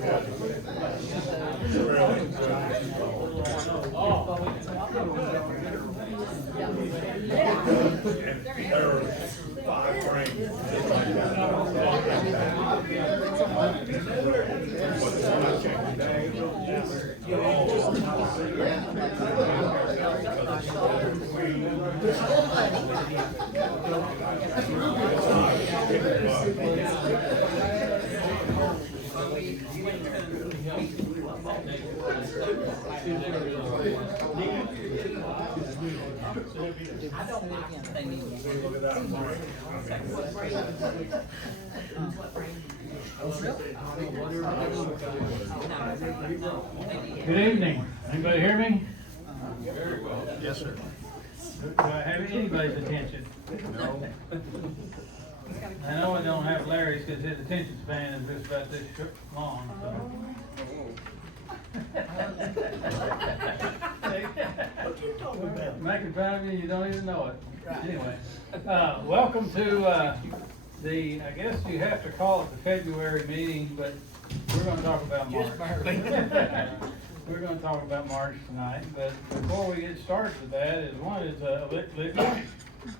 Good evening. Anybody hear me? Yes, sir. Do I have anybody's attention? No. I know I don't have Larry's because his attention span is just about this long, so. What you talking about? Making fun of you, you don't even know it. Anyway, welcome to, I guess you have to call it the February meeting, but we're gonna talk about March. We're gonna talk about March tonight, but before we get started with that, Olivia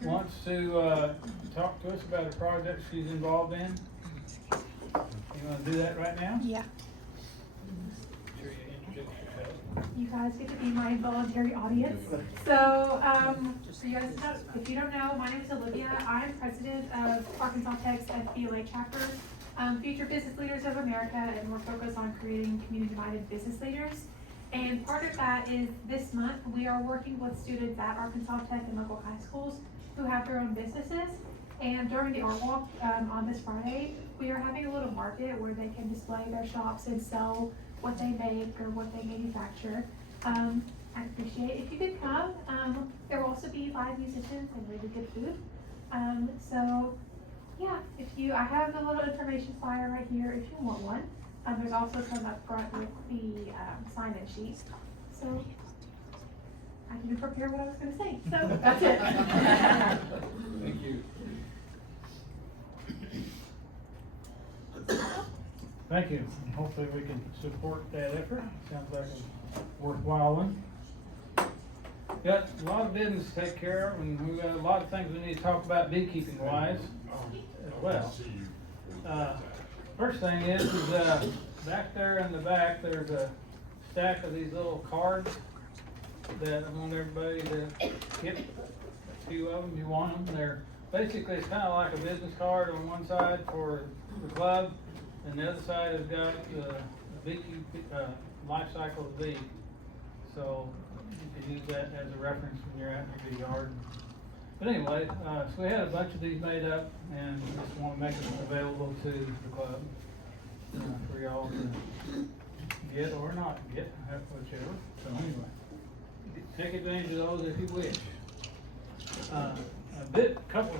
wants to, talk to us about a project she's involved in. You wanna do that right now? Yeah. Sure you introduce yourself. You guys get to be my voluntary audience. So you guys know, if you don't know, my name is Olivia. I'm president of Arkansas Tech's FBLA chapter, Future Business Leaders of America, and we're focused on creating community-minded business leaders. And part of that is this month, we are working with students at Arkansas Tech and local high schools who have their own businesses. And during the Art Walk on this Friday, we are having a little market where they can display their shops and sell what they make or what they manufacture. I'd appreciate it if you could come. There will also be live musicians and really good food. So yeah, I have the little information flyer right here if you want one. There's also some up front with the sign-in sheet. So I didn't prepare what I was going to say. So that's it. Thank you. Thank you. Hopefully we can support that effort. Sounds like a worthwhile one. Got a lot of business to take care of, and we've got a lot of things we need to talk about beekeeping wise as well. First thing is back there in the back, there's a stack of these little cards that I want everybody to get a few of them. You want them? They're basically, it's kind of like a business card on one side for the club, and the other side has got the beekeeping life cycle of the bee. So you can use that as a reference when you're out in your yard. But anyway, so we had a bunch of these made up, and we just want to make them available to the club for y'all to get or not get, whichever. So anyway, take advantage of those if you wish. Couple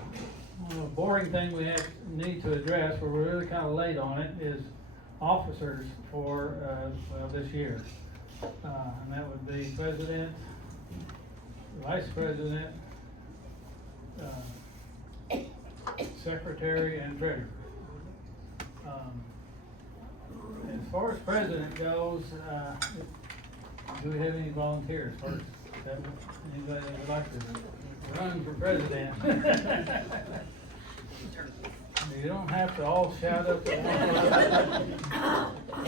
boring thing we need to address, where we're really kind of late on it, is officers for this year, and that would be president, vice president, secretary, and treasurer. As far as president goes, do we have any volunteers first? Anybody that would like to run for president? You don't have to all shout up at once.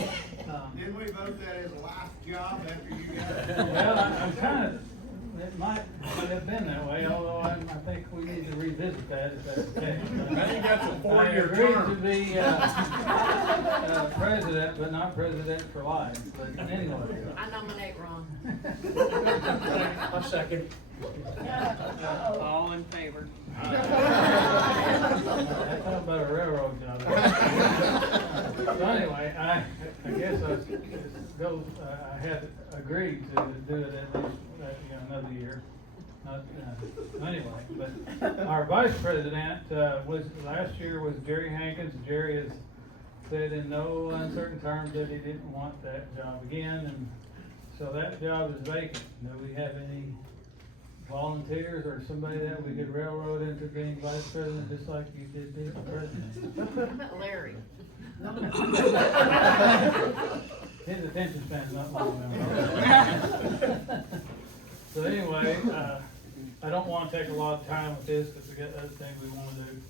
Didn't we vote that as a life job after you got it? Well, I'm kind of, it might have been that way, although I think we need to revisit that if that's the case. I think that's a 4-year I agreed term. to be president, but not president for life. But anyway. I nominate Ron. A second. All in favor? That's how about a railroad job. So anyway, I guess I had agreed to do it at least another year. Anyway, but our vice president was last year was Jerry Hankins. Jerry has said in no uncertain terms that he didn't want that job again, and so that job is vacant. Do we have any volunteers or somebody that we could railroad into being vice president just like you did being president? How about Larry? His attention span's not long enough. So anyway, I don't wanna take a lot of time with this, cause we got other things we wanna do.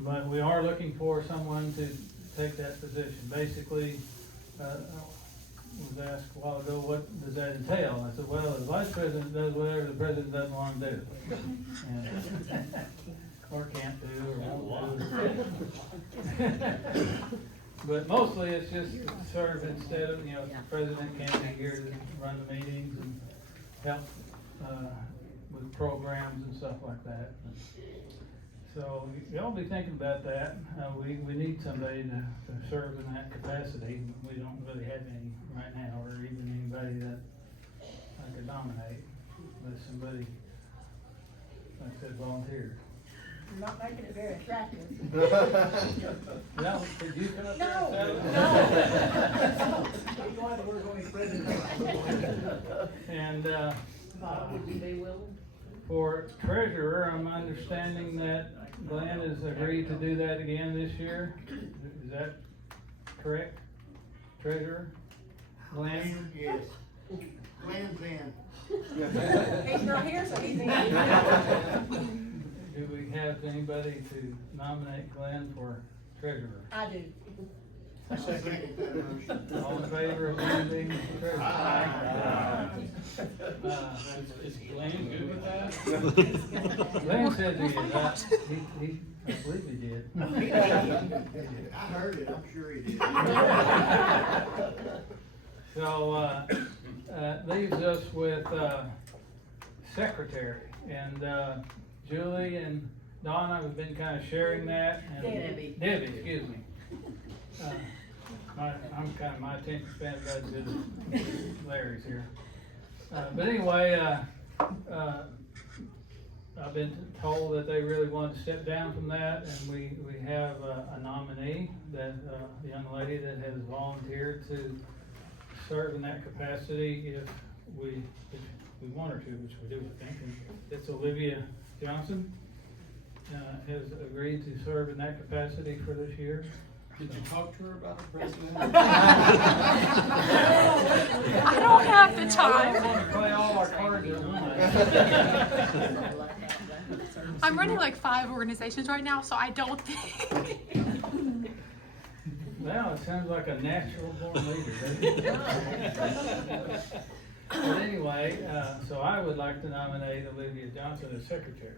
But we are looking for someone to take that position. Basically, was asked a while ago, what does that entail? I said, well, the vice president does whatever the president doesn't want to do. And- Or can't do, or won't do. But mostly it's just to serve instead of, if the president can't be here to run the meetings and help, with programs and stuff like that. So y'all be thinking about that. We need somebody to serve in that capacity. We don't really have any right now, or even anybody that I could nominate. But somebody, like I said, volunteers. You're not making it very attractive. No, did you come up there? No, And, Bob, would you be willing? for treasurer, I'm understanding that Glenn has agreed to do that again this year. Is that correct? Treasurer? Glenn? Yes. Glenn's in. He's not here, so he's in. Do we have anybody to nominate Glenn for treasurer? I do. I second that motion. All in favor of Glenn being treasurer? Aye. Is Glenn good with that? Glenn said he did. I believe he did. I heard it, I'm sure he did. So, leaves us with, secretary, and, Julie and Donna have been kind of sharing that, and. Debbie. Debbie, excuse me. My attention span is as good as Larry's here. But anyway, I've been told that they really want to step down from that, and we have a nominee, that, a young lady that has volunteered to serve in that capacity if we want her to, which we do, I think, and it's Olivia Johnson, has agreed to serve in that capacity for this year. Did you talk to her about the president? I don't have the I time. don't want to play all our cards at once. I'm running like 5 organizations right now, so I don't think. Well, it sounds like a natural born leader, doesn't it? But anyway, so I would like to nominate Olivia Johnson as secretary.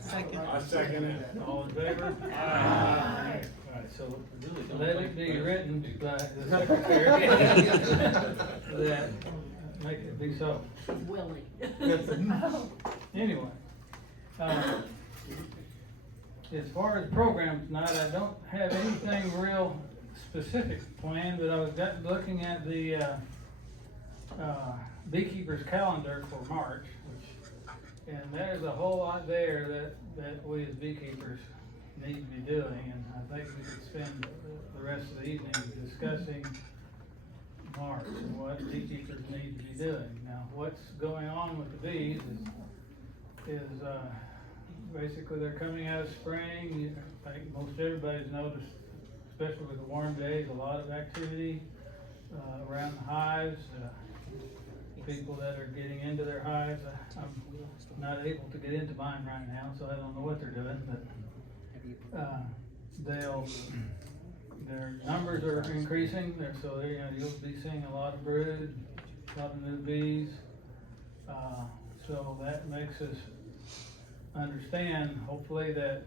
Second. I second it. All in favor? Aye. All right, so Really don't let like it be the written president. by the secretary that make it be so. She's willing. Anyway, as far as programs tonight, I don't have anything real specific planned, but I was looking at the, beekeeper's calendar for March, and there's a whole lot there that we as beekeepers need to be doing, and I think we could spend the rest of the evening discussing March and what beekeepers need to be doing. Now, what's going on with the bees is basically they're coming out of spring. I think most everybody's noticed, especially with the warm days, a lot of activity around the hives. People that are getting into their hives. I'm not able to get into mine right now, so I don't know what they're doing, but their numbers are increasing. So you'll be seeing a lot of brood, a lot of new bees. So that makes us understand, hopefully, that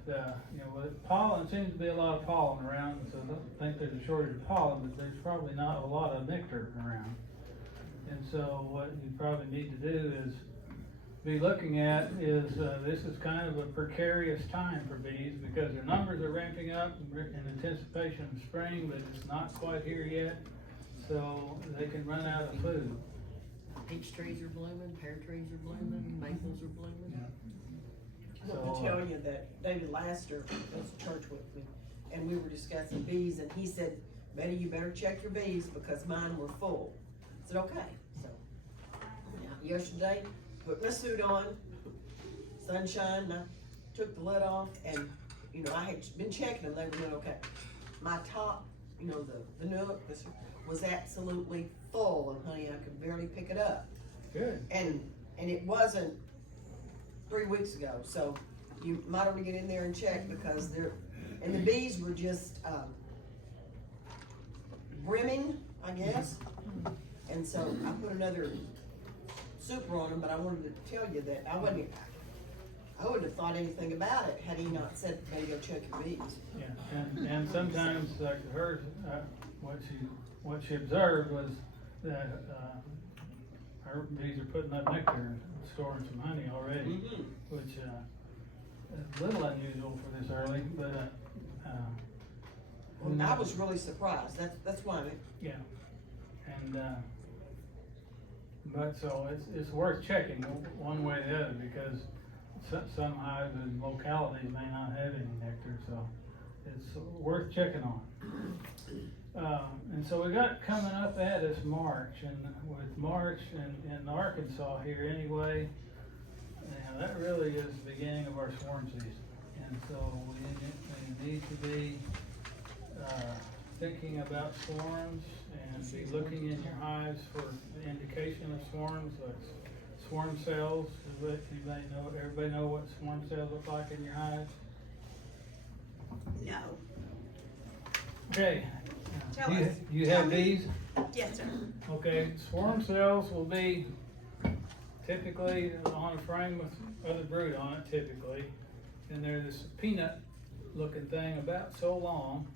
with pollen, seems to be a lot of pollen around, so I don't think there's a shortage of pollen, but there's probably not a lot of nectar around. And so what you probably need to do is be looking at is, this is kind of a precarious time for bees because their numbers are ramping up in anticipation of spring, but it's not quite here yet. So they can run out of food. Peach trees are blooming, pear trees are blooming, maples are blooming. I want to tell you that David Laster goes to church with me, and we were discussing bees, and he said, Betty, you better check your bees because mine were full. I said, okay. So, yesterday, put my suit on, sunshine, and I took the lid off, and, I had been checking them, they were doing okay. My top, you know, the nook, was absolutely full, and honey, I could barely pick it up. Good. And it wasn't 3 weeks ago, so you might want to get in there and check, because and the bees were just, brimming, I guess. And so I put another super on them, but I wanted to tell you that I wouldn't have thought anything about it had he not said, maybe go check your bees. Yeah, and sometimes, like her, what she observed was that, her bees are putting up nectar and storing some honey already, which, is a little unusual for this early, but, Well, I was really surprised, that's why, yeah, and, but so it's worth checking one way or the other, because some hives and localities may not have any nectar, so it's worth checking on. And so we got coming up at us March, and with March in Arkansas here anyway, and that really is the beginning of our swarm season. And so we need to be thinking about swarms and be looking in your hives for indication of swarms, like swarm cells. Everybody know what swarm cells look like in your hives? No. Okay. Tell You- us. You Tell have me. these? Yes, sir. Okay, swarm cells will be typically on a frame with other brood on it typically. And they're this peanut looking thing about so long.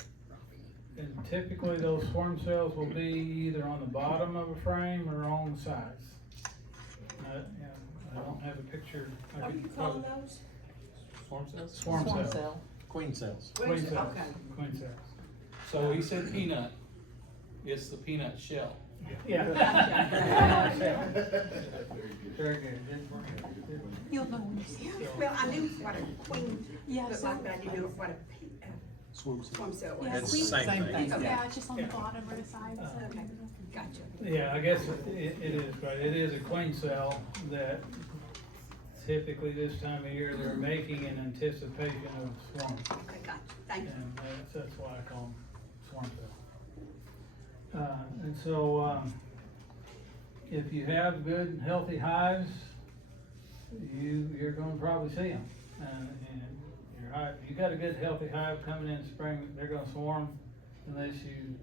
And typically those swarm cells will be either on the bottom of a frame or on the sides. I don't have a picture. What do you call those? Swarm cells? Swarm cells. Queen cells. Queen cells. Okay. Queen cells. So he said peanut, it's the peanut shell. Yeah. Gotcha. Very good. You'll know when you see it. Well, I knew what a queen Yeah, looked so- like, but I didn't know what a Swarm swarm cell was. Yeah, It's queen- the same thing. Okay. Yeah, it's just on the Yeah. bottom or the sides. Okay, gotcha. Yeah, I guess it is, right, it is a queen cell that typically this time of year they're making in anticipation of swarm. Okay, gotcha. Thank you. And that's why I call them swarm cell. And so, if you have good and healthy hives, you're gonna probably see them. And your hive, you got a good healthy hive coming in spring, they're gonna swarm unless you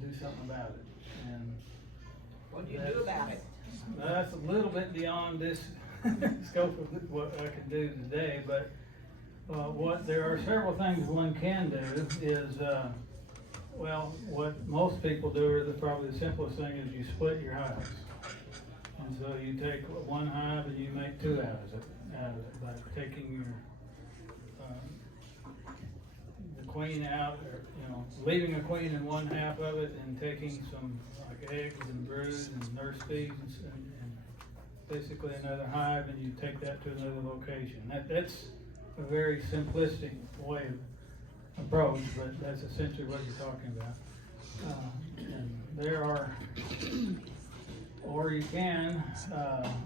do something about it. And What do you do about it? that's a little bit beyond this scope of what I can do today, but, there are several things one can do is, well, what most people do, or probably the simplest thing, is you split your hives. And so you take one hive and you make two out of it, by taking your, the queen out, or, leaving a queen in one half of it and taking some like eggs and brood and nurse bees and basically another hive, and you take that to another location. That's a very simplistic way of approach, but that's essentially what you're talking about. And there are, or you can,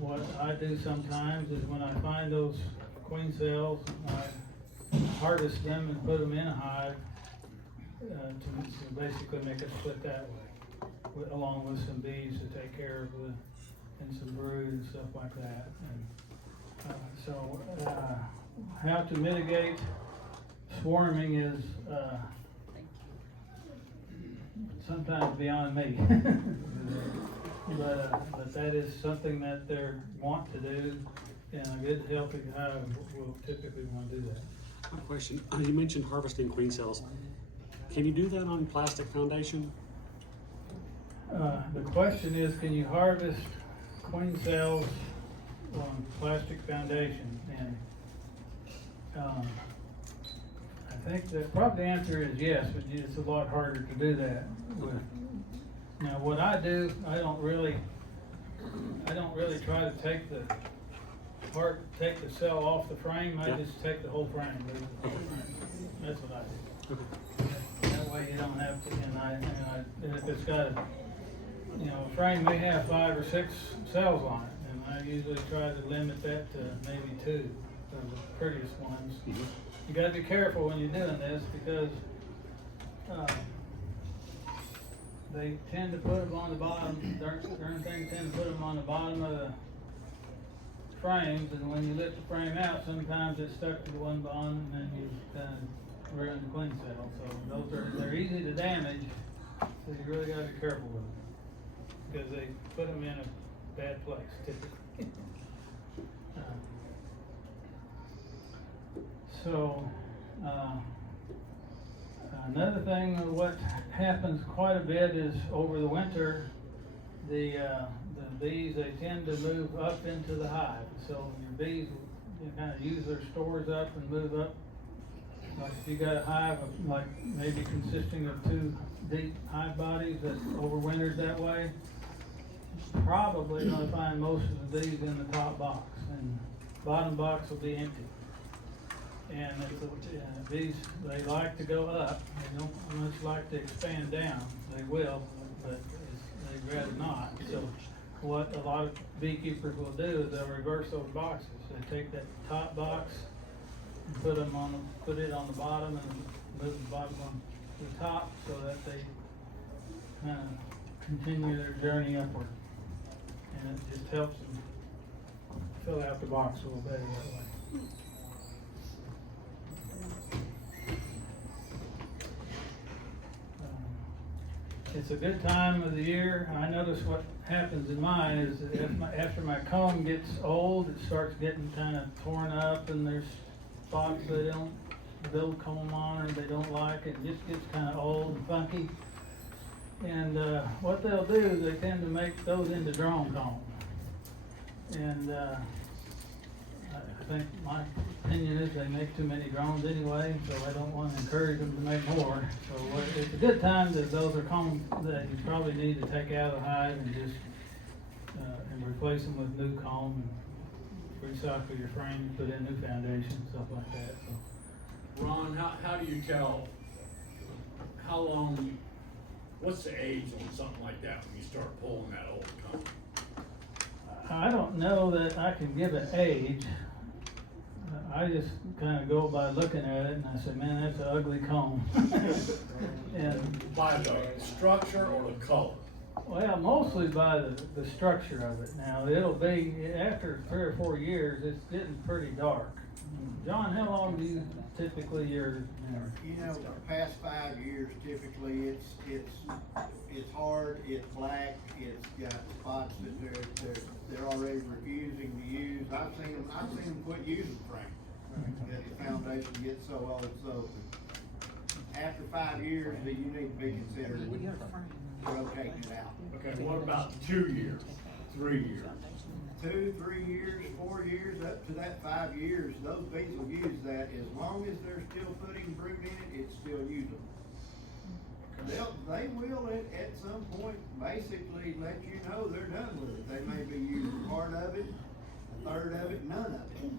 what I do sometimes is when I find those queen cells, I harvest them and put them in a hive to basically make it split that way, along with some bees to take care of and some brood and stuff like that. And so how to mitigate swarming is sometimes beyond me. But that is something that they want to do, and a good healthy hive will typically want to do that. My question, you mentioned harvesting queen cells. Can you do that on plastic foundation? The question is, can you harvest queen cells on plastic foundation? And I think that probably the answer is yes, but it's a lot harder to do that with. Now, what I do, I don't really try to take the cell off the frame. I Yeah. just take the whole frame. Leave the whole frame. That's what I do. That way you don't have to. And if it's got a frame may have 5 or 6 cells on it, and I usually try to limit that to maybe 2 of the prettiest ones. Mhm. You gotta be careful when you're doing this, because they tend to put them on the bottom, certain things tend to put them on the bottom of the frames, and when you lift the frame out, sometimes it's stuck to the one bond, and then you kind of ruin the clean cell. So they're easy to damage, so you really gotta be careful with them, because they put them in a bad place typically. Another thing, what happens quite a bit is over the winter, the bees, they tend to move up into the hive. So your bees, kind of use their stores up and move up. Like if you got a hive of like maybe consisting of 2 deep hive bodies that overwintered that way, probably gonna find most of the bees in the top box, and bottom box will be empty. And bees, they like to go up. They don't much like to expand down. They will, but they'd rather not. So what a lot of beekeepers will do is they'll reverse those boxes. They take that top box and put it on the bottom, and move the bottom one to the top, so that they kind of continue their journey upward. And it just helps them fill out the box a little better that way. It's a good time of the year. I notice what happens in mine is that after my comb gets old, it starts getting kind of torn up, and there's spots they don't build comb on, or they don't like it. It just gets kind of old and funky. And what they'll do is they tend to make those into drone combs. And I think my opinion is they make too many drones anyway, so I don't want to encourage them to make more. So it's a good time that those are combs that you probably need to take out of the hive and just and replace them with new comb, and recycle your frame, put in new foundation, stuff like that. So. Ron, how do you tell how long, what's the age on something like that when you start pulling that old comb? I don't know that I can give an age. I just kind of go by looking at it, and I say, man, that's an ugly comb. And By the structure or the color? well, mostly by the structure of it. Now, it'll be, after 3 or 4 years, it's getting pretty dark. John, how long do you typically yours? You know, the past 5 years, typically, it's hard, it's black, it's got spots that they're already refusing to use. I've seen them quit using frames. That the foundation gets so old, so after 5 years, that you need to be considering rotating it out. Okay, what about 2 years, 3 years? 2, 3 years, 4 years, up to that 5 years, those bees will use that. As long as they're still putting brood in it, it's still usable. They will at some point basically let you know they're done with it. They may be using part of it, a third of it, none of it.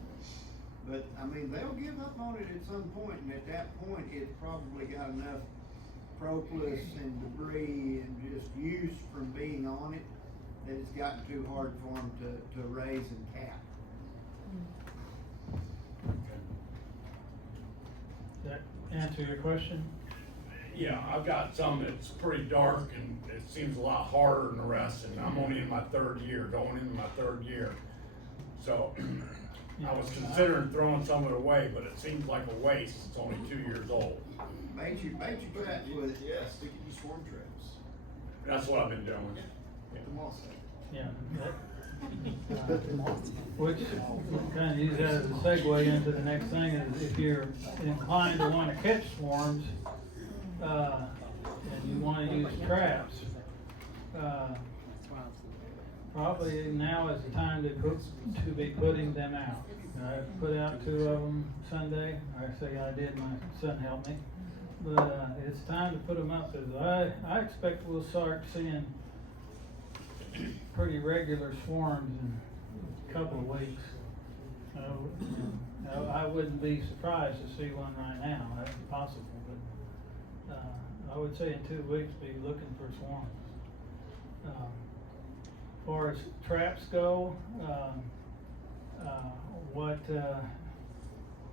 But, I mean, they'll give up on it at some point, and at that point, it's probably got enough propolis and debris and just use from being on it that it's gotten too hard for them to raise and cap. Does that answer your question? Yeah, I've got some that's pretty dark and it seems a lot harder than the rest, and I'm only in my 3rd year, going into my 3rd year. So, I was considering throwing some of it away, but it seems like a waste, it's only 2 years old. Bait your traps with it. Yeah, stick it in swarm traps. That's what I've been doing. Get them all set. Yeah. Which, kind of use that as a segue into the next thing, is if you're inclined to want to catch swarms, and you want to use traps, probably now is the time to be putting them out. I put out 2 of them Sunday. I say I did, my son helped me. But it's time to put them up, because I expect we'll start seeing pretty regular swarms in a couple of weeks. I wouldn't be surprised to see one right now. That's possible, but I would say in 2 weeks be looking for swarms. As far as traps go, what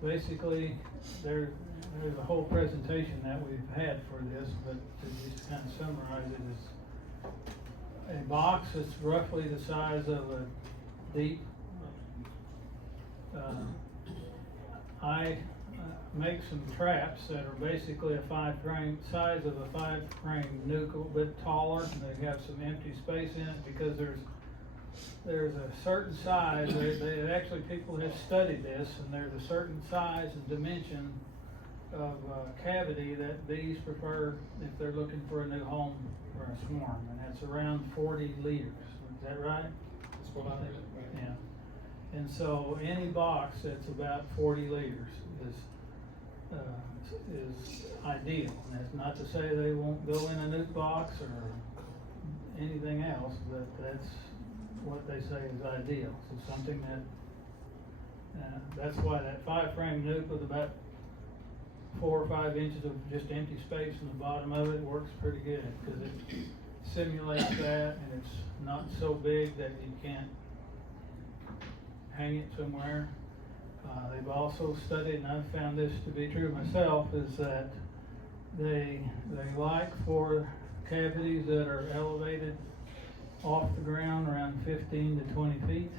basically, there's a whole presentation that we've had for this, but to just kind of summarize it is a box that's roughly the size of a deep, I make some traps that are basically a size of a 5-frame nuke, a little bit taller, and they have some empty space in it because there's a certain size, actually people have studied this, and there's a certain size and dimension of cavity that bees prefer if they're looking for a new home for a swarm, and that's around 40 liters. Is that right? That's what I think. Yeah. And so any box that's about 40 liters is ideal. And that's not to say they won't go in a nuke box or anything else, but that's what they say is ideal. So something that, that's why that 5-frame nuke with about 4 or 5 inches of just empty space in the bottom of it works pretty good, because it simulates that, and it's not so big that you can't hang it somewhere. They've also studied, and I've found this to be true myself, is that they like for cavities that are elevated off the ground around 15 to 20 feet.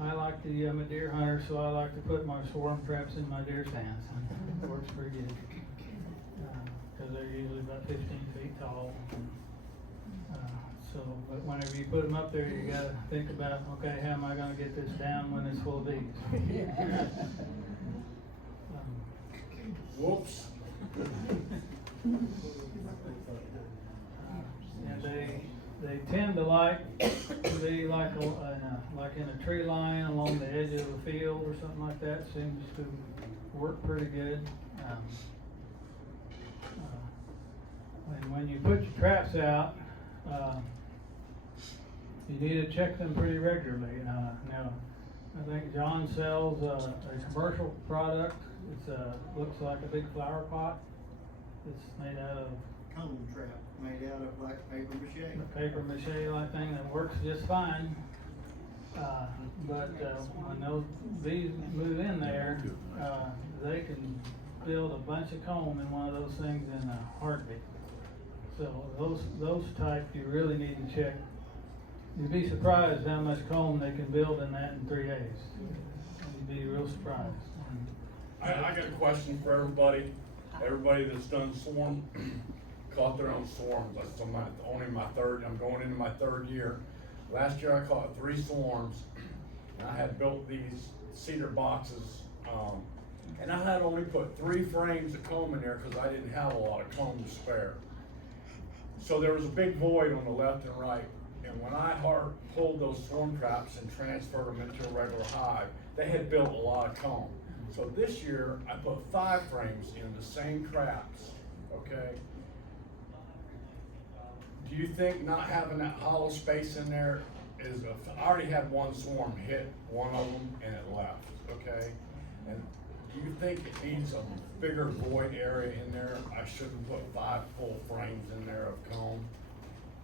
I like to, I'm a deer hunter, so I like to put my swarm traps in my deer stands. It works pretty good, because they're usually about 15 feet tall. But whenever you put them up there, you gotta think about, okay, how am I gonna get this down when it's full of bees? Whoops. And they tend to like to be like in a tree line along the edge of a field or something like that. Seems to work pretty good. And when you put your traps out, you need to check them pretty regularly. Now, I think John sells a commercial product. It's looks like a big flower pot. It's made out of Cone trap made out of like paper mache. a paper mache like thing that works just fine. But when those bees move in there, they can build a bunch of comb in one of those things in a heartbeat. So those type you really need to check. You'd be surprised how much comb they can build in that in 3 days. You'd be real surprised. I got a question for everybody. Everybody that's done swarm, caught their own swarms. I'm going into my 3rd year. Last year I caught 3 swarms, and I had built these cedar boxes, and I had only put 3 frames of comb in there because I didn't have a lot of comb to spare. So there was a big void on the left and right, and when I pulled those swarm traps and transferred them into a regular hive, they had built a lot of comb. So this year, I put 5 frames in the same traps, okay? Do you think not having that hollow space in there I already had 1 swarm hit one of them and it left, okay? And do you think it needs a bigger void area in there? I shouldn't put 5 full frames in there of comb?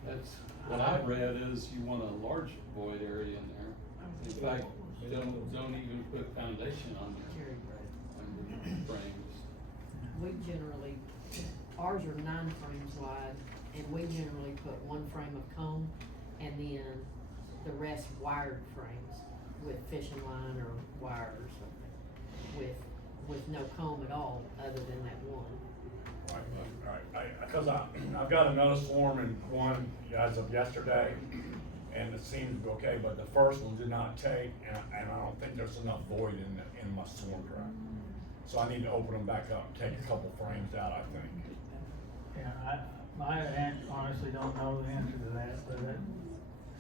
That's, what I read is you want a large void area in there. In fact, don't even put foundation on the frames. We generally, ours are 9 frames wide, and we generally put 1 frame of comb, and then the rest wired frames with fishing line or wire or something, with no comb at all, other than that 1. Right, because I've got another swarm in one as of yesterday, and it seems to be okay, but the first one did not take, and I don't think there's enough void in my swarm trap. So I need to open them back up and take a couple frames out, I think. Yeah, I honestly don't know the answer to that, but that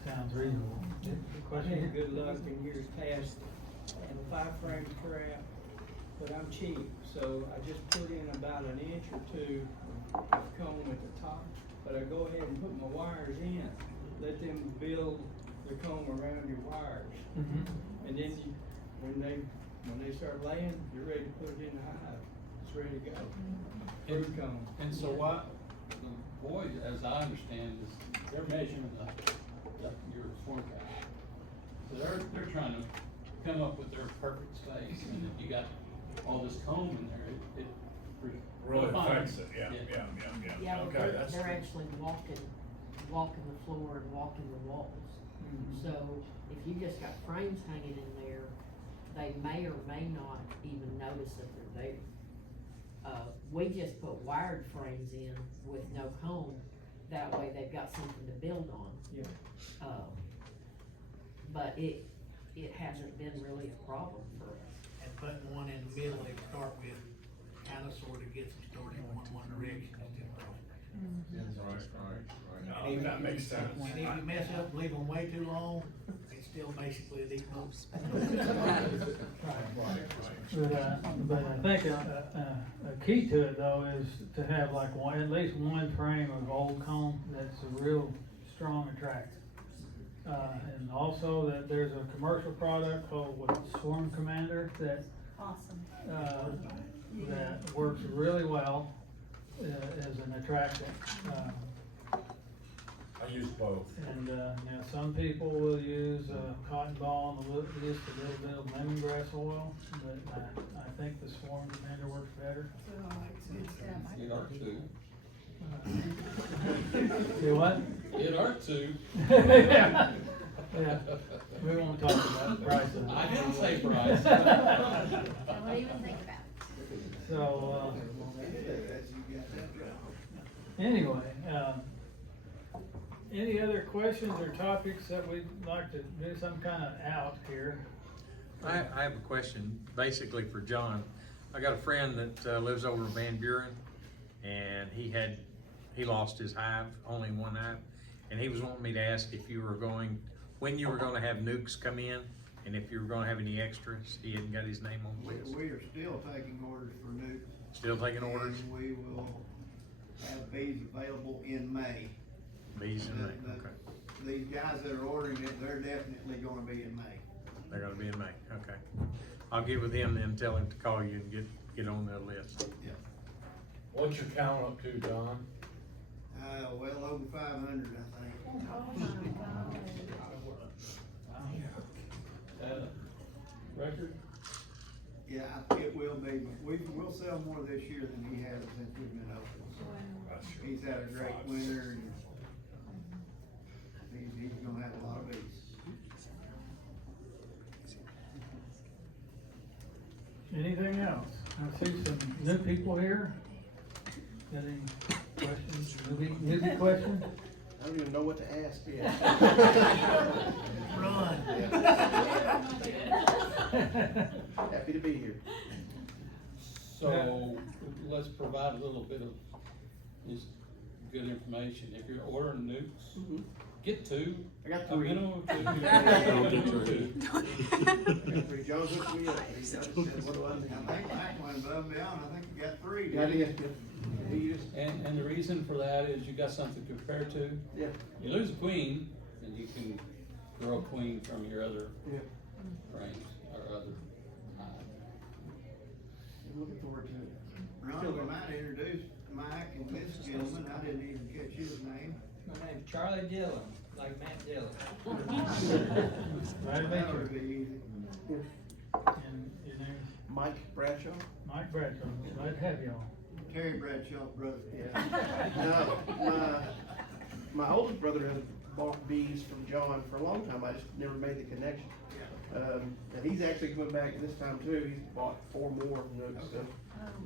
sounds reasonable. I had good luck in years past in a 5-frame trap, but I'm cheap, so I just put in about 1 inch or 2 of comb at the top. But I go ahead and put my wires in, let them build the comb around your wires. Mm-hmm. And then when they start laying, you're ready to put it in the hive. It's ready to go. Brood comb. And so what, the void, as I understand, is they're measuring your swarm count. So they're trying to come up with their perfect space, and if you got all this comb in there, it Really defines affects it, yeah, Yeah, but okay, that's. they're actually walking the floor and walking the walls. So if you just got frames hanging in there, they may or may not even notice that they're there. We just put wired frames in with no comb, that way they've got something to build on. Yeah. But it hasn't been really a problem for us. And putting one in the middle they start with, kinda sorta gets them started in one direction instead of wrong. No, that makes sense. And if you mess up, and leave them way too long, it's still basically a deep move. But I think a key to it though is to have like at least one frame of old comb that's a real strong attractant. And also that there's a commercial product called Swarm Commander that, Awesome. that works really well as an attractant. I use both. And, now some people will use, cotton ball and just a little bit of lemongrass oil, but I think the Swarm Commander works better. It are too. Do what? It are too. Yeah, yeah, we won't talk about the price of it. I didn't say price. I won't even think about it. So, anyway, any other questions or topics that we'd like to do some kind of out here? I have a question, basically for John. I got a friend that lives over in Van Buren, and he lost his hive, only one hive, and he was wanting me to ask if you were when you were gonna have nukes come in, and if you were gonna have any extras. He hadn't got his name on the list. We are still taking orders for nukes. Still taking orders? And we will have bees available in May. Bees in May, okay. These guys that are ordering it, they're definitely gonna be in May. They're gonna be in May, okay. I'll get with him and tell him to call you and get on that list. Yeah. What's your count up to, Don? Well over 500, I think. Oh my God. Record? Yeah, it will be, but we'll sell more this year than he has since we've been open. So he's had a great winter and he's gonna have a lot of bees. Anything else? I see some new people here. Got any questions, newbie questions? I don't even know what to ask yet. Run. Happy to be here. So, let's provide a little bit of just good information. If you're ordering nukes, get two. I got A three. minimum of two. Don't get three. Three. John hooked me up. He said, what do I I need? think Mike went above me out, I think you got 3. Got didn't it. you? You just, And the reason for that is you got something to compare to. yeah, You lose a queen, and you can grow a queen from your other yeah. frames or other. I'm looking forward to it. Ron, we might introduce Mike and this gentleman, I didn't even catch his name. My name's Charlie Dillon, like Matt Dillon. Glad to meet That you. would be easy. And your name is Mike Bradshaw? Mike Bradshaw. Glad to have you on. Terry Bradshaw's brother. Yeah. No, my oldest brother has bought bees from John for a long time, I just never made the connection. And he's actually coming back this time too, he's bought 4 more nukes, so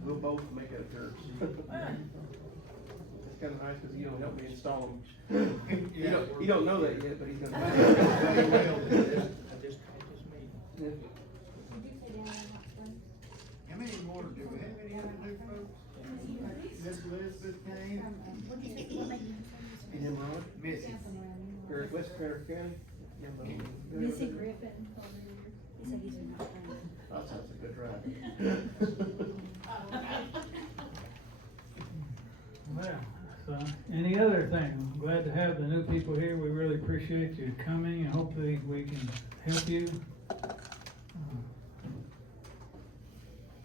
we'll both make it a turn. It's kinda nice, cause he'll help me install them. You don't know that yet, but he's gonna. I just called this meeting. How many more, do we have any other new folks? Miss Elizabeth came, And then Ron, Missy. or West Carter County. Missy Griffin. He said he's in my phone. That sounds a good drive. Well, so, any other thing? I'm glad to have the new people here. We really appreciate you coming and hopefully we can help you.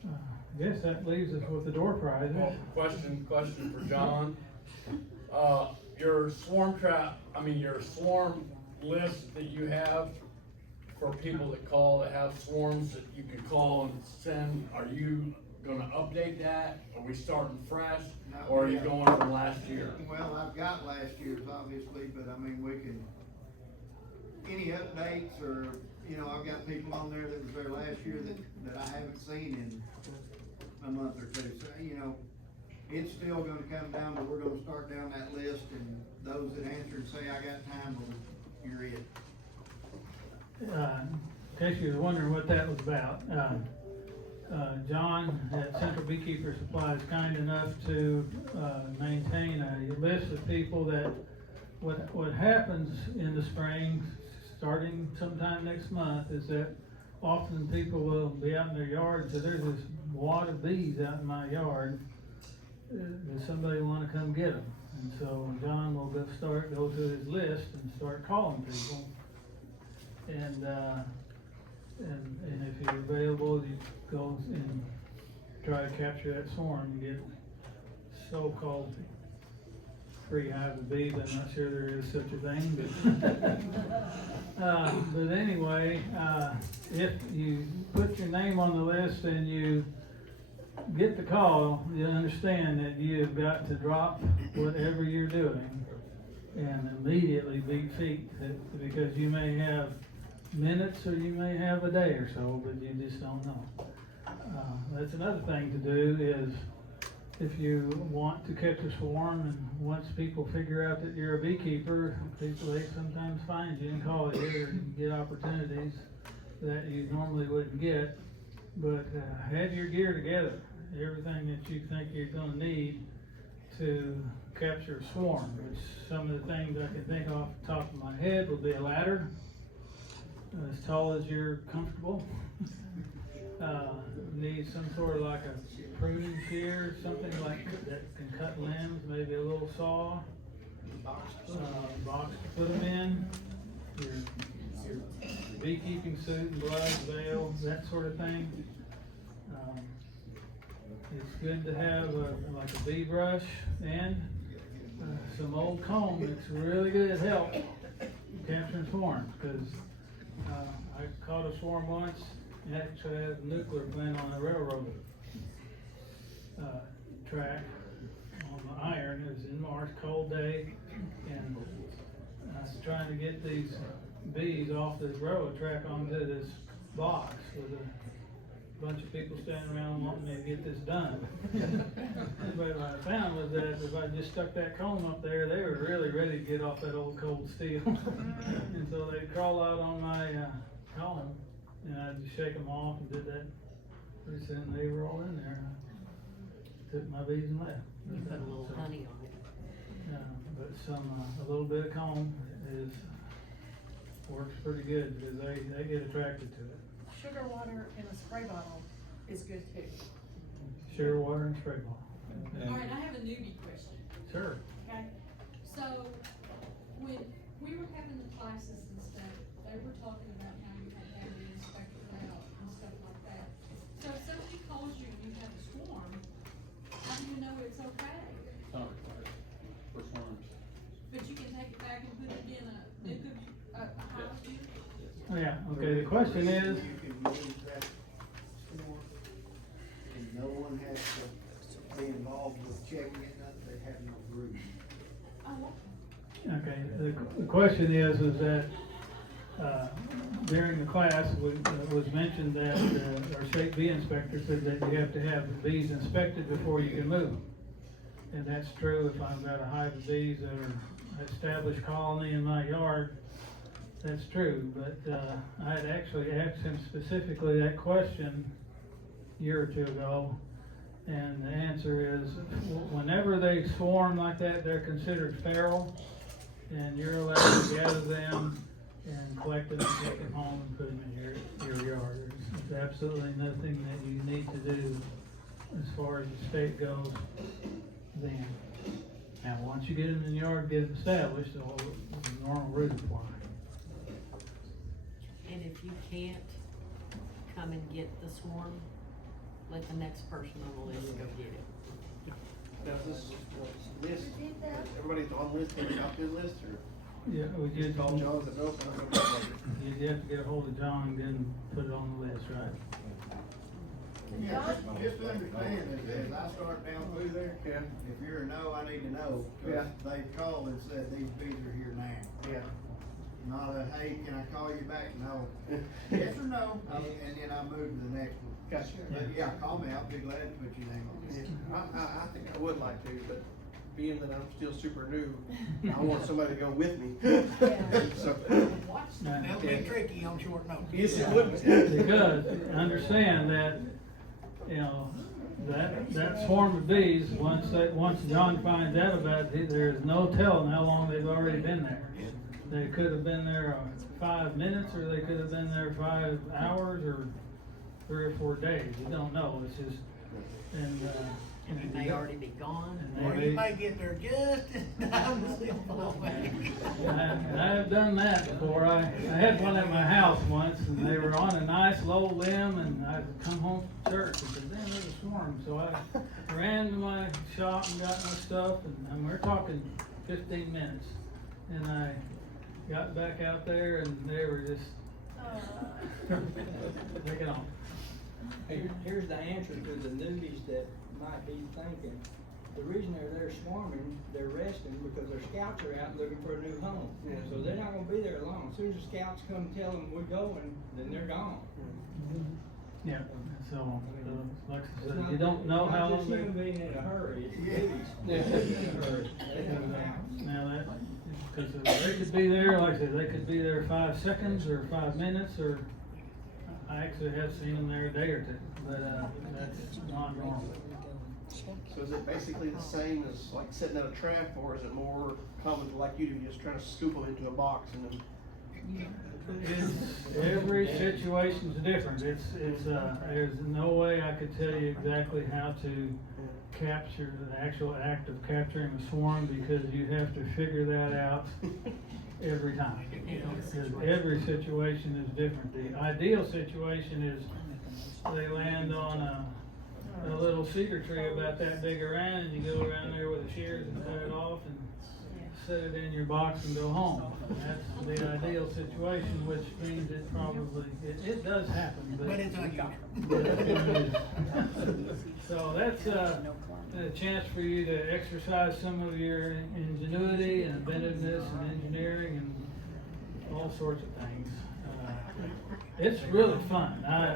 I guess that leaves us with the door prizes. Well, question for John. Your swarm list that you have for people that call, that have swarms, that you can call and send, are you gonna update that? Are we starting fresh, No, or are you yeah. going from last year? Well, I've got last year's obviously, but I mean, we can, any updates or, you know, I've got people on there that was there last year that I haven't seen in a month or two, so, you know, it's still gonna come down to, we're gonna start down that list, and those that answer and say, I got time, well, you're it. In case you were wondering what that was about, John at Central Beekeeper Supply is kind enough to, maintain a list of people that, what happens in the spring, starting sometime next month, is that often people will be out in their yard, so there's this wad of bees out in my yard. Does somebody wanna come get them? And so John will go to his list and start calling people. And if you're available, you go and try to capture that swarm, you get so-called free hive of bees. I'm not sure there is such a thing, but anyway, if you put your name on the list and you get the call, you understand that you've got to drop whatever you're doing and immediately beat feet, because you may have minutes or you may have a day or so, but you just don't know. That's another thing to do is, if you want to catch a swarm, and once people figure out that you're a beekeeper, people, they sometimes find you and call you, or you get opportunities that you normally wouldn't get. But have your gear together, everything that you think you're gonna need to capture a swarm, which some of the things I can think off the top of my head would be a ladder, as tall as you're comfortable. Need some sort of like a pruning shear, something like that can cut limbs, maybe a little saw, box to put them in, your beekeeping suit and gloves, veil, that sort of thing. It's good to have like a bee brush and some old comb. It's really good at help capturing swarms, because I caught a swarm once. It actually had a nuclear plant on a railroad track on the iron. It was in March, cold day, and I was trying to get these bees off this railroad track onto this box with a bunch of people standing around wanting me to get this done. But what I found was that if I just stuck that comb up there, they were really ready to get off that old cold steel. And so they'd crawl out on my comb, and I'd just shake them off and did that. Pretty soon they were all in there. I took my bees and left. You put a little honey on it. Yeah, but a little bit of comb works pretty good, because they get attracted to it. Sugar water in a spray bottle is good too. Sugar water and spray bottle. All right, I have a newbie question. Sure. Okay, so when we were having the classes and stuff, they were talking about how you had to have the inspector out and stuff like that. So if somebody calls you and you have a swarm, how do you know it's okay? It's not required for swarms. But you can take it back and put it in a hive unit? Oh, yeah, okay, the question is, You can use that swarm, and no one has to be involved with checking it, they have no group. Oh, okay, the question is that, during the class, it was mentioned that, our state bee inspector said that you have to have the bees inspected before you can move them. And that's true if I've got a hive of bees that are established colony in my yard. That's true, but I had actually asked him specifically that question a year or two ago, and the answer is, whenever they swarm like that, they're considered feral, and you're allowed to gather them and collect them and take them home and put them in your yard. There's absolutely nothing that you need to do as far as the state goes then. Now, once you get them in the yard, get them established, all the normal rules apply. And if you can't come and get the swarm, let the next person on the list go get it. Now, is this list, everybody's on list, they got this list, or? Yeah, we did. Just call John, said, nope, I'm gonna call you. You have to get a hold of John and then put it on the list, right? Yeah, just understand as I start down through there, Yeah. if you're a no, I need to know, Yeah. cause they've called and said these bees are here now. Yeah. Not a, hey, can I call you back? No. Yes or no, and then I move to the next one. Gotcha. But yeah, call me, I'll be glad to put your name on Yeah, it. I think I would like to, but being that I'm still super new, I want somebody to go with me. So, That'll be tricky on short notice. yes, it would. Because, understand that, you know, that swarm of bees, once John finds out about it, there's no telling how long they've already been there. They could have been there 5 minutes, or they could have been there 5 hours, or 3 or 4 days, you don't know, it's just, and They may already be gone. Or you may get there just in time to see them blow away. I have done that before. I had one at my house once, and they were on a nice low limb, and I'd come home from church and said, "Man, there's a swarm." So I ran to my shop and got my stuff, and we're talking 15 minutes. And I got back out there, and they were just taking off. Here's the answer to the newbies that might be thinking, the reason they're there swarming, they're resting because their scouts are out looking for a new home. So they're not gonna be there long. As soon as the scouts come and tell them we're going, then they're gone. Yeah, so, like I said, you don't know how long It's they. not just human being in a hurry, it's newbies. In a hurry. They have a house. Now that, because they could be there, like I said, they could be there 5 seconds or 5 minutes, or I actually have seen them there a day or two, but, that's not normal. So is it basically the same as like setting out a trap, or is it more common to like you do, just trying to scoop them into a box and then? Every situation's different, there's no way I could tell you exactly how to capture the actual act of capturing a swarm, because you have to figure that out every time. Because every situation is different. The ideal situation is they land on a little cedar tree about that big around, and you go around there with the shears and cut it off and set it in your box and go home. That's the ideal situation, which means it probably, it does happen, but. But it's unusual. So that's a chance for you to exercise some of your ingenuity and inventiveness and engineering and all sorts of things. It's really fun. I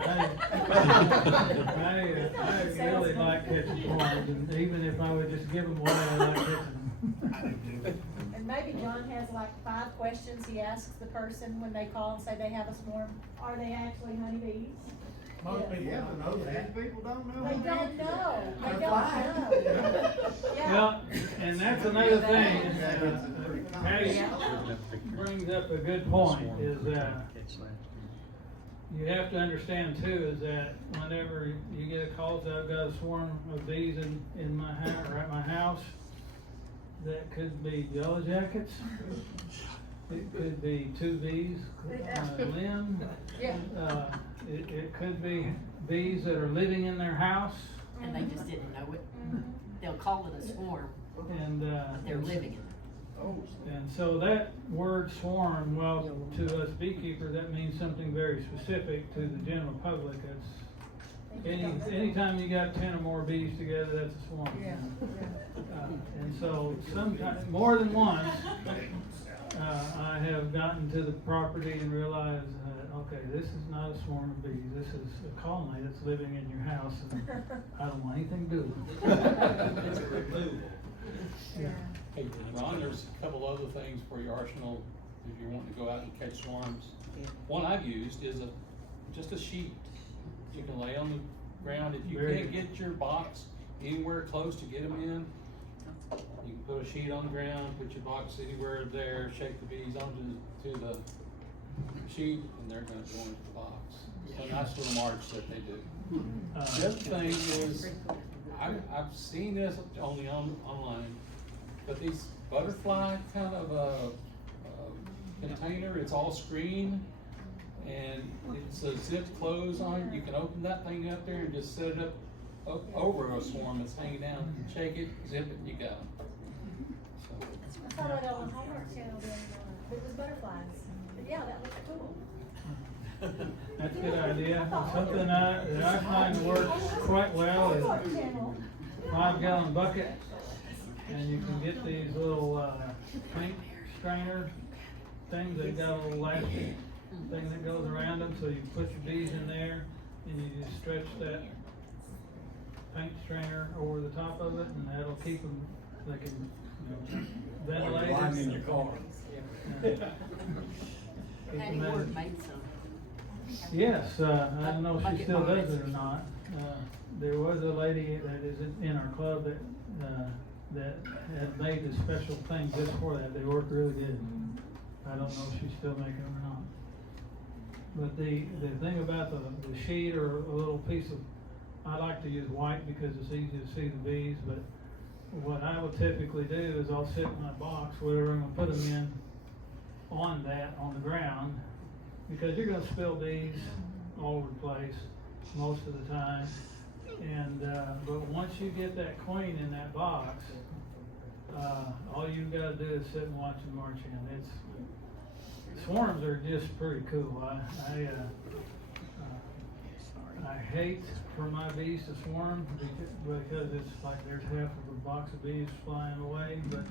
really like catching swarms, and even if I would just give them away, I like catching them. And maybe John has like 5 questions he asks the person when they call and say they have a swarm. Are they actually honeybees? Most people Yeah, don't but know those that. people don't know. They the don't answer. know. They They're don't flying. know. Yeah. Well, and that's another thing, Yeah. Patty brings up a good point, is that you have to understand too, is that whenever you get a call that I've got a swarm of bees in my house, or at my house, that could be yellow jackets, it could be 2 bees on a limb, Yeah. it could be bees that are living in their house, And they just didn't know it. They'll call it a swarm, and, but they're living in it. and so that word swarm, well, to us beekeepers, that means something very specific. To the general public, it's anytime you got 10 or more bees together, that's a swarm. Yeah. And so sometimes, more than once, I have gotten to the property and realized that, okay, this is not a swarm of bees, this is a colony that's living in your house, and I don't want anything to do with it. It's a removal. Yeah. Hey, Ron, there's a couple other things for your arsenal if you want to go out and catch swarms. One I've used is just a sheet you can lay on the ground. If you Very can't good. get your box anywhere close to get them in, you can put a sheet on the ground, put your box anywhere there, shake the bees onto the sheet, and they're gonna go into the box. So nice little march that they do. The other thing is, I've seen this only online, but these butterfly kind of container, it's all screen, and it's a zipped close on it. You can open that thing up there and just set it up over a swarm that's hanging down, shake it, zip it, and you go. I saw that on the Hallmark Channel the other it was butterflies. But yeah, that looked cool. That's a good idea. Something that I find works quite well is 5-gallon bucket, and you can get these little paint strainer things that got a little elastic thing that goes around them, so you put your bees in there, and you just stretch that paint strainer over the top of it, and that'll keep them, they can, ventilate it. Line in your car. Patty Ward made some. Yes, I don't know if she still does it or not. There was a lady that is in our club that had made a special thing just for that. They work really good. I don't know if she's still making them or not. But the thing about the sheet or a little piece of, I like to use white because it's easy to see the bees, but what I will typically do is I'll sit in my box, whatever I'm gonna put them in, on the ground, because you're gonna spill bees all over the place most of the time. And, but once you get that queen in that box, all you gotta do is sit and watch them march in. Swarms are just pretty cool. I hate for my bees to swarm because it's like there's half of a box of bees flying away, but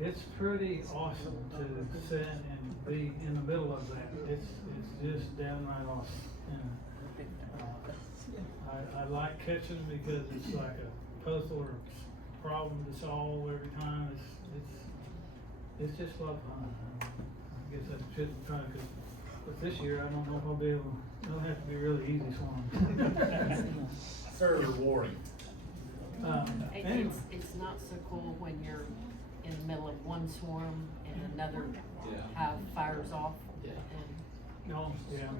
it's pretty awesome to sit and be in the middle of that. It's just downright awesome. And, I like catching because it's like a puzzle or problem to solve every time. It's just a lot of fun. I guess I shouldn't try to, but this year I don't know if I'll be able. It'll have to be really easy swarms. Very rewarding. Anyway. It's not so cool when you're in the middle of one swarm and another hive fires off. No, yeah.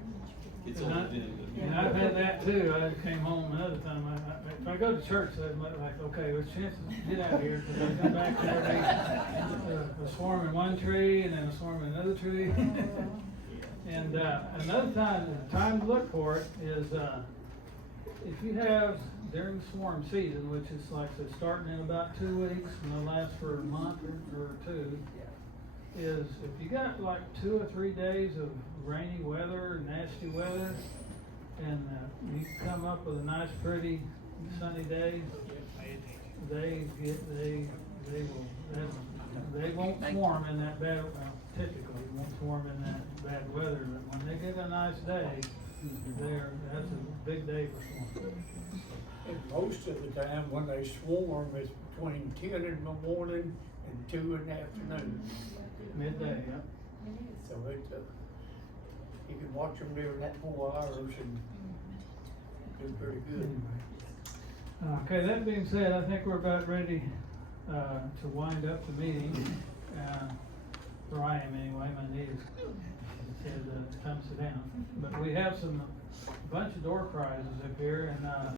And I've had that too. I came home another time. If I go to church, I'm like, okay, there's chances to get out of here, because I come back there, a swarm in one tree and then a swarm in another tree. And another time to look for it is if you have during swarm season, which is like starting in about 2 weeks and they'll last for a month or two, is if you got like 2 or 3 days of rainy weather, nasty weather, and you come up with a nice, pretty, sunny day, they won't swarm in that bad. Well, typically won't swarm in that bad weather, but when they get a nice day, that's a big day for swarm. And most of the time when they swarm, it's between 10 in the morning and 2 in the afternoon. Midday, yeah. So it's, you can watch them during that 4 hours and do pretty good. Okay, that being said, I think we're about ready to wind up the meeting. Where I am anyway, my knee said time to sit down. But we have a bunch of door prizes up here, and